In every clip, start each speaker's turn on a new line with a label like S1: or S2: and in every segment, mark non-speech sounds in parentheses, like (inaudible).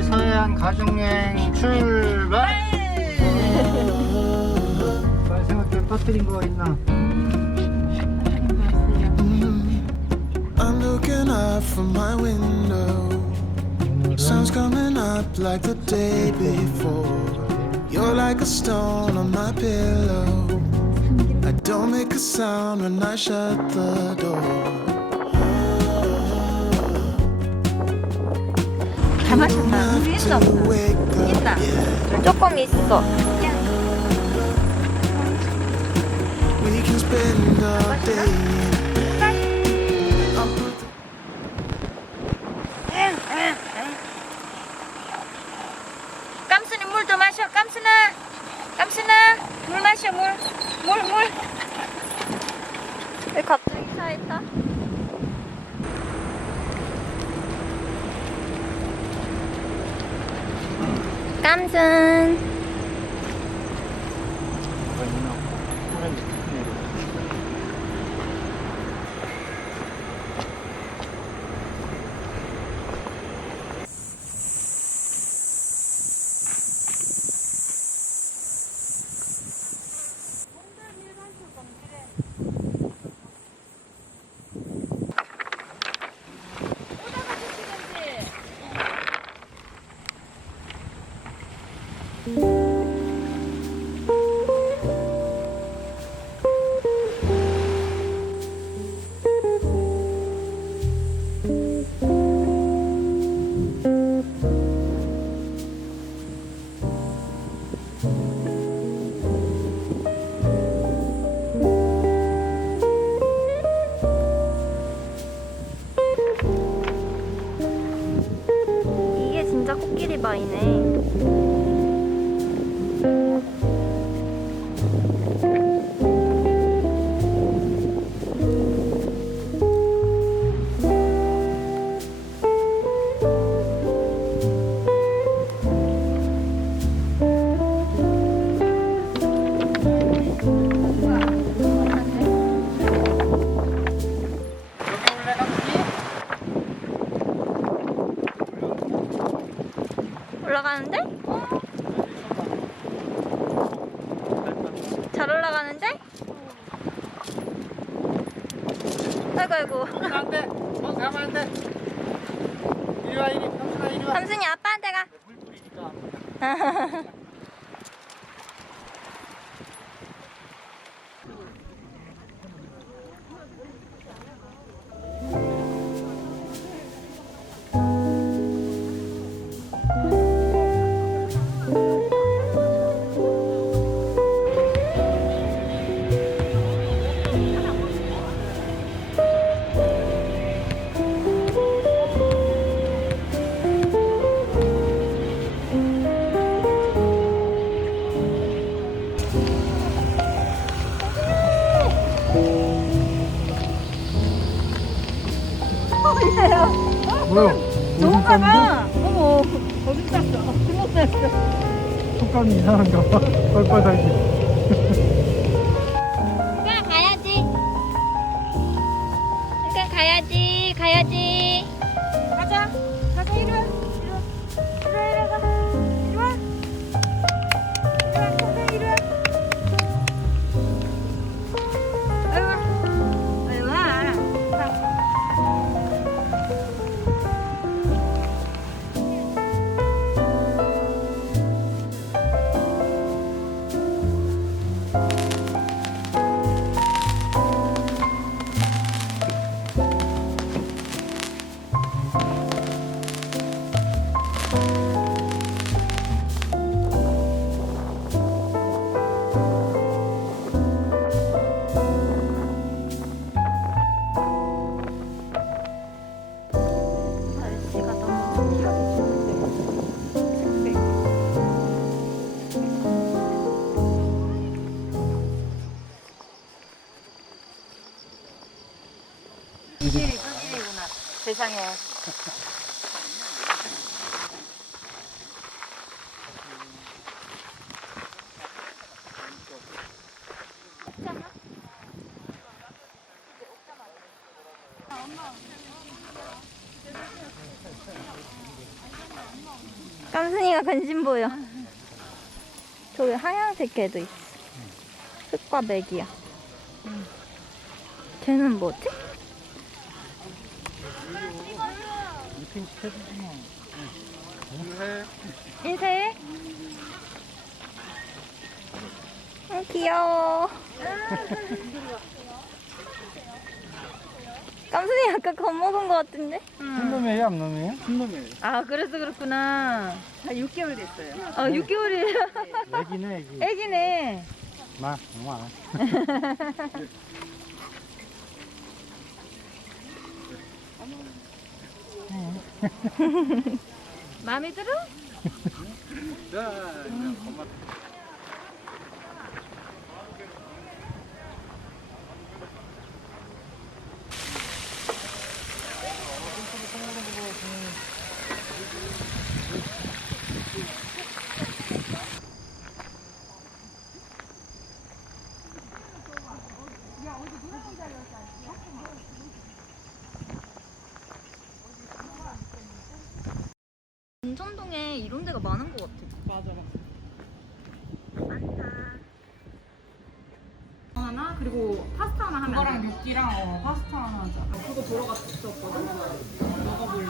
S1: 우리 서해안 가족여행 출발! 빨리 생각해 터뜨린 거 있나?
S2: I'm looking up from my window. Sun's coming up like the day before. You're like a stone on my pillow. I don't make a sound when I shut the door.
S3: 다 마셨나? 우리 있나
S2: up,
S3: 있나? 조금 있어.
S2: The day. I'll put the
S3: 깜순이 물 더 마셔. 깜순아. 깜순아. 물 마셔. 물. 물 물. 왜 갑자기 차에 타? 깜순. 이 아이고. 아이고
S1: 안 돼! 어 가면 안 돼! 이리 와 이리. 삼순아 이리 와.
S3: 삼순이 아빠한테 가.
S1: 물 뿌리니까 (laughs) 뭐야?
S3: 좋은 가 봐 어머 어디 쌌어? 주먹
S1: 촉감이 이상한가 봐. (laughs) 뻘뻘하게
S3: 이길이 그길이구나 세상에 깜순이가 관심 보여. 저기 하얀색 개도 있어. 흑과 맥이야. 쟤는 뭐지?
S1: 이핑 시켜주지 뭐. 네.
S3: 인사해. 어, 귀여워. 깜순이 아까 겁먹은 것 같은데?
S1: 순놈이에요, 암놈이에요? 순놈이에요.
S3: 아, 그래서 그렇구나.
S4: 한 6개월 됐어요.
S3: 아, 6개월이에요.
S1: 애기네, 애기.
S3: 애기네.
S1: 마, 엄마. (laughs)
S3: 마음에 들어?
S1: 야, 엄마.
S3: 인천동에 이런 데가 많은 것 같아.
S4: 맞아, 맞아.
S3: 많다.
S4: 하나 그리고 파스타 하나 하면 그거랑 육기랑 어, 파스타 하나 하자. 어, 그거 보러 갔었거든. 먹어볼래.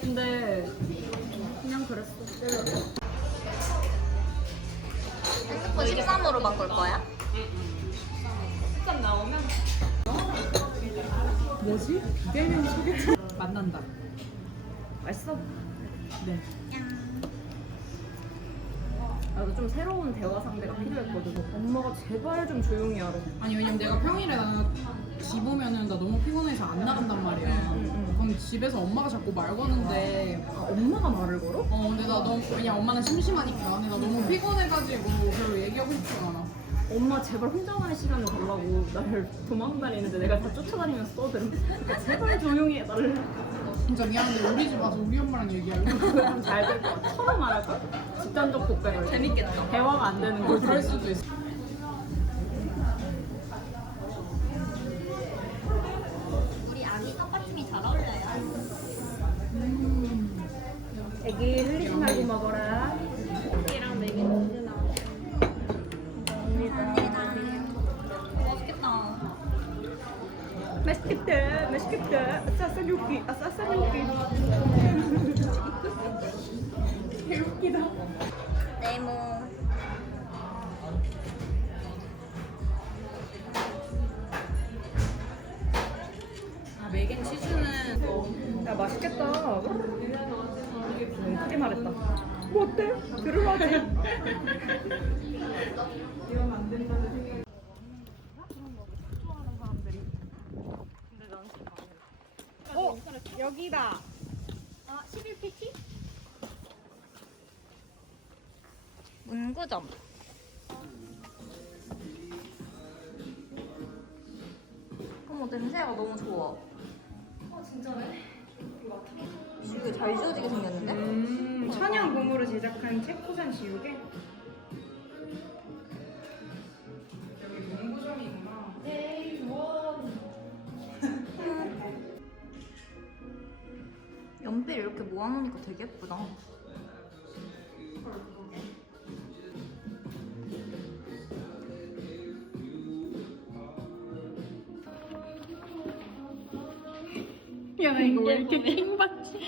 S4: 근데 그냥 그랬어.
S3: 핸드폰 13으로 바꿀 거야?
S4: 나오면 뭐지? 비대면 소개팅 만난다. 맛있어? 네. 좀 새로운 대화 상대가 필요했거든. 엄마가 제발 좀 조용히 하라.
S5: 아니 왜냐면 내가 평일에 나집 오면은 나 너무 피곤해서 안 나간단 말이야. 그럼 집에서 엄마가 자꾸 말 거는데
S4: 아, 엄마가 말을 걸어?
S5: 어 근데 나 너무 그냥 엄마는 심심하니까 근데 나 너무 피곤해가지고 별로 얘기하고 싶지가 않아.
S4: 엄마 제발 혼자만의 시간을 달라고 나를 도망다니는데 내가 다 쫓아다니면서 떠들어. 그러니까 제발 조용히 해 나를.
S5: 진짜 미안한데 우리 집 와서 우리 엄마랑 얘기할래? (laughs)
S4: 그거 좀잘될 것 같아. 처음 말할까? 집단적 독가요. 재밌겠다. 대화가 안 되는
S5: 뭐
S4: 거지.
S5: 그럴 수도 있어.
S3: 맛있겠다.
S4: 맛있겠다. 아싸 쌀육기. 아싸 쌀육기. 개웃기다.
S3: 네모.
S5: 아 맥앤 치즈는
S4: 야 맛있겠다. 크게 말했다. 뭐 어때? 들으라지. (laughs) 이러면 안 된다는 생각이. 어 여기다.
S3: 아, 11PT? 문구점. 어머, 냄새가 너무 좋아. 어, 진짜네? 이거 잘 지워지게 생겼는데?
S4: 음, 천연 고무로 제작한 체코산 지우개.
S3: 되게 예쁘다.
S5: 야나 이거 왜 이렇게 킹받지?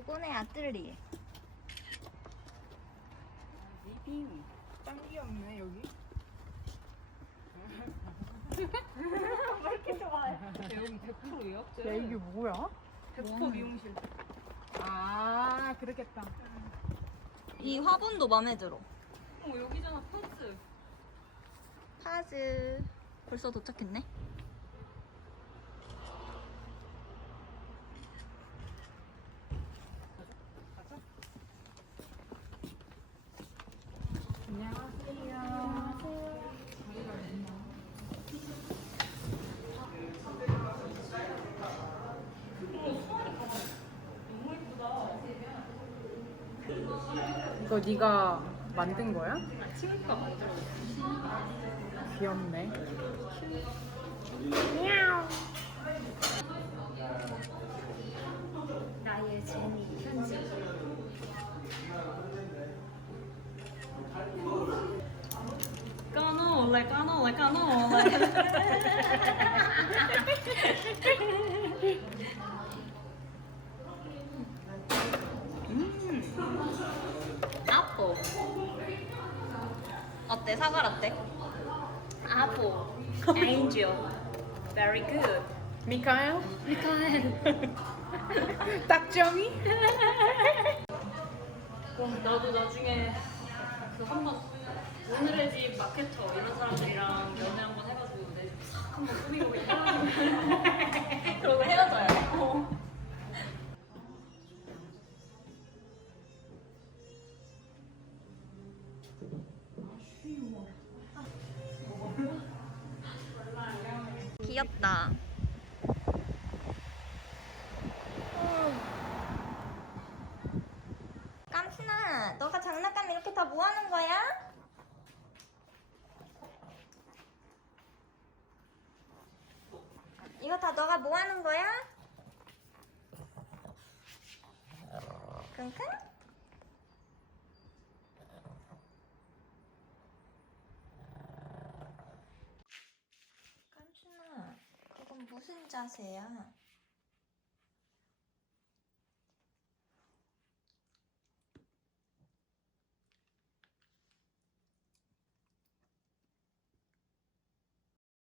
S3: 고군의 아뜰리에.
S5: 짱 귀엽네 여기.
S4: 여기 100% 예약제.
S5: 야 이게 뭐야?
S4: 100% 미용실.
S5: 아 그렇겠다.
S3: 이 화분도 마음에 들어.
S4: 어 여기잖아 파스.
S3: 파즈. 벌써 도착했네.
S5: 이거 네가 만든 거야?
S4: 친구가 만들어줬어.
S5: 귀엽네.
S3: 나의 재미 편지.
S4: 까놓을래 까놓을래 까놓을래.
S3: 아포. 어때? 사과 라떼? 엔젤. (laughs) Very good.
S5: 미카엘?
S3: 미카엘. (laughs)
S5: 딱정이? (laughs)
S4: 그럼 나도 나중에 그 한번 오늘의 집 마케터 이런 사람들이랑 연애 한번 해가지고 내집싹 한번 꾸미고 그러고 헤어져요.
S3: 귀엽다. 깜순아, 너가 장난감 이렇게 다 모아놓은 거야? 이거 다 너가 모아놓은 거야? 킁킁? 깜순아, 그건 무슨 자세야?